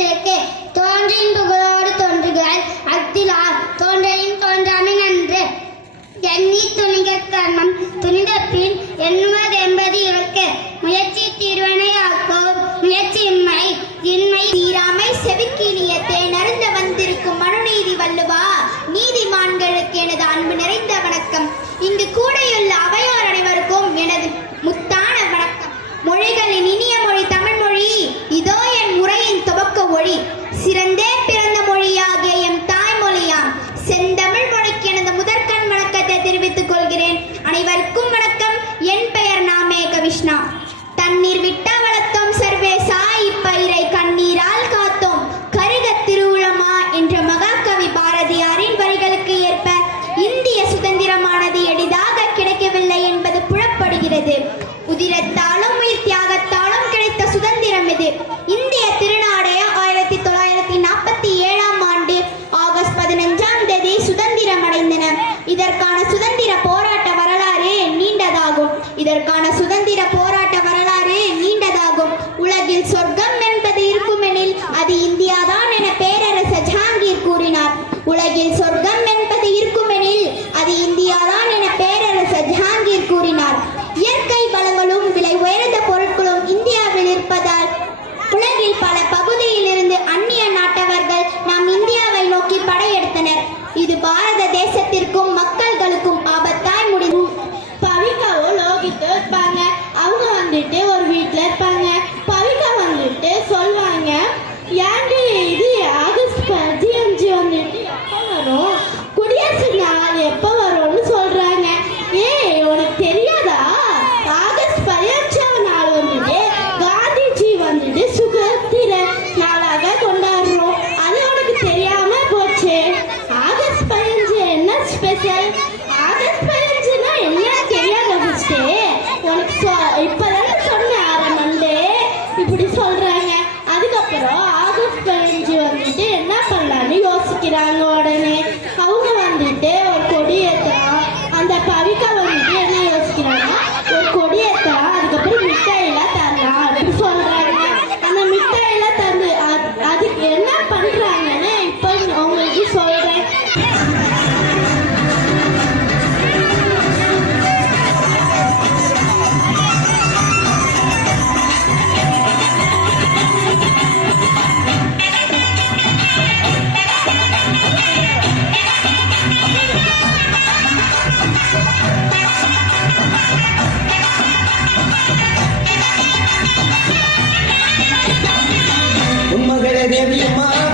que para los Every month.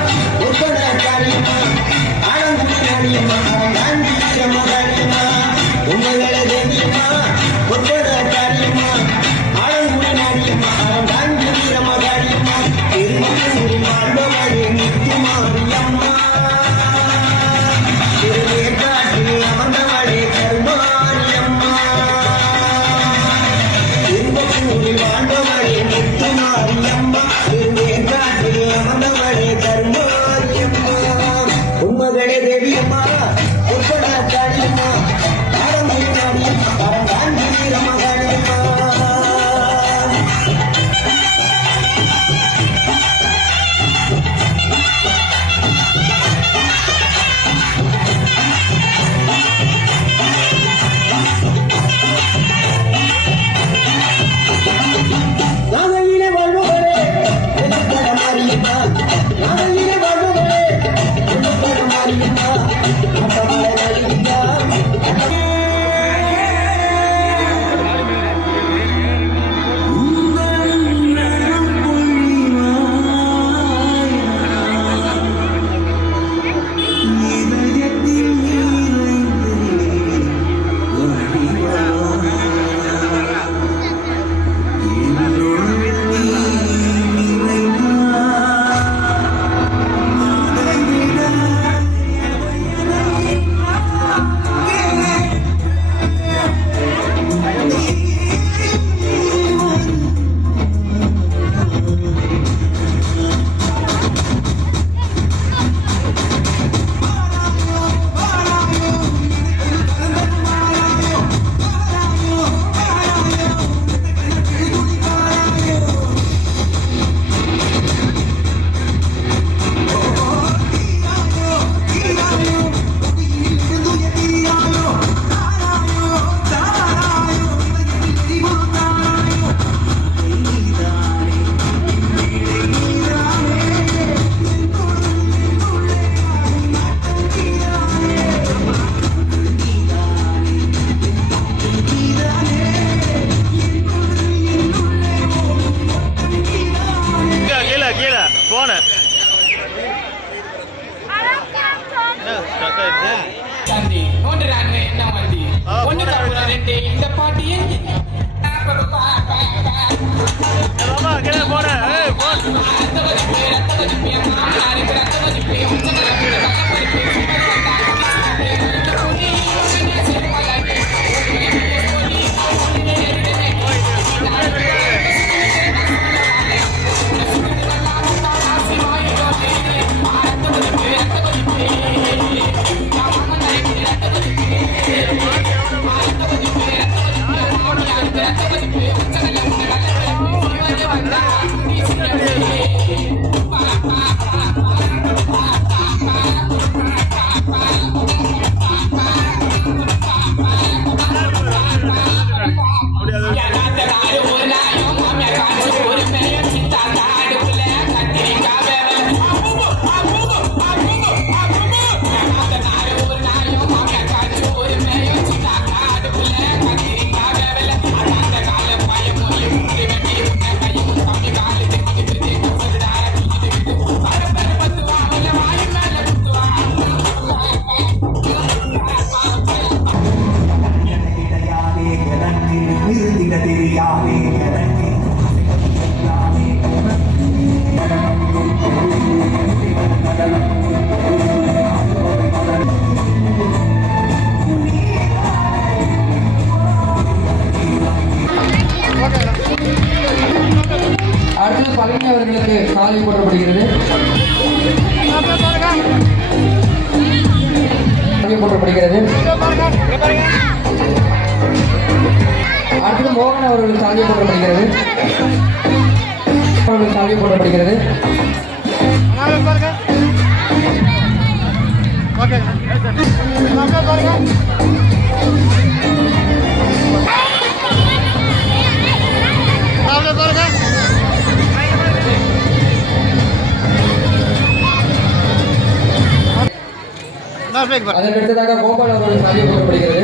அவர்களுக்கு காலை போற்றப்படுகிறது காலை போற்றப்படுகிறது அடுத்தது மோகன் அவர்களுக்கு சாலை போற்றப்படுகிறது அவர்களுக்கு சாலை போற்றப்படுகிறது பாருங்க. அடுத்ததாக கோபால் அவர்களுக்கு சாலை போற்றப்படுகிறது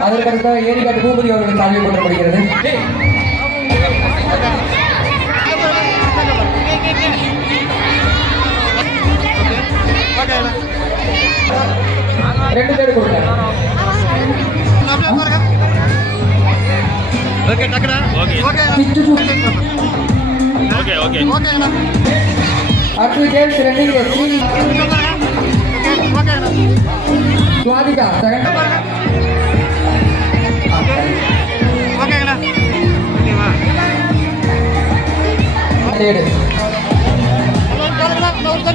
அதற்கு அடுத்ததாக ஏரிக்காட்டு பூபதி அவர்களுக்கு சாலை போற்றப்படுகிறது ரெண்டு பேர் கொடுங்க சிட்டு சு- ஓகே ஓகே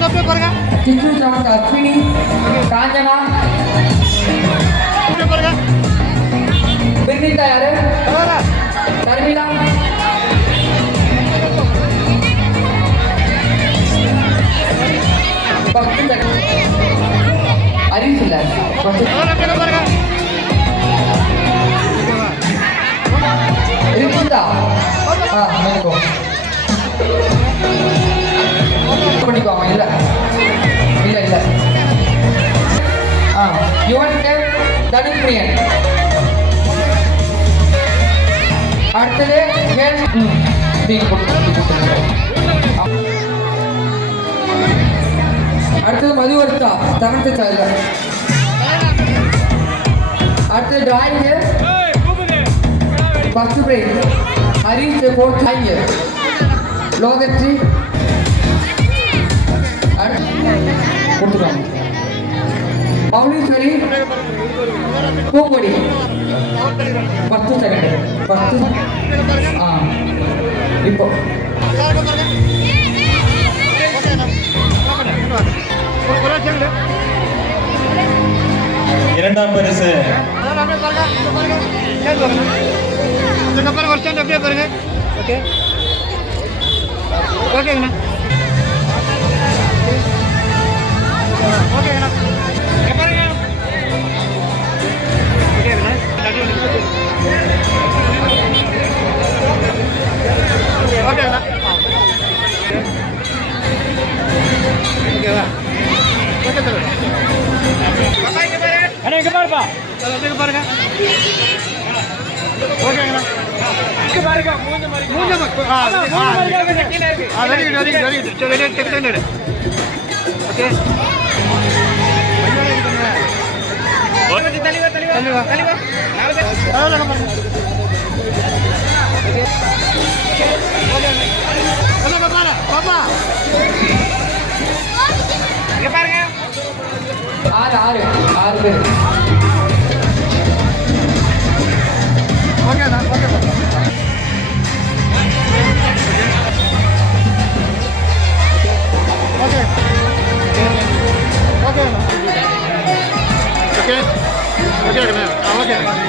का पेपर का चिंचू चावल का कहाँ जाना पेपर का? बिल्डिंग तैयार है भक्ति तक பண்ணிக்கோ அவன் இல்ல. இல்ல இல்ல. ஆ யுவன் அடுத்தது கேள் ம் அடுத்தது மதுவர்த்தா தனத்து சைல்டு அடுத்தது drawing first prize Harish fourth Lokathri கொடுத்துருவாங்க பவுனீஸ்வரி பூங்கொடி. பத்து செகண்ட் பத்து ஆ. இப்போ. இரண்டாம் பரிசு. பாருங்க ஓகேங்கண்ணா. இங்க பாருங்க மூஞ்ச மாதிரி மூஞ்ச மாதிரி ஆ very good very good very good okay ஆறு ஆறு ஆறு பேர். Ama gelin.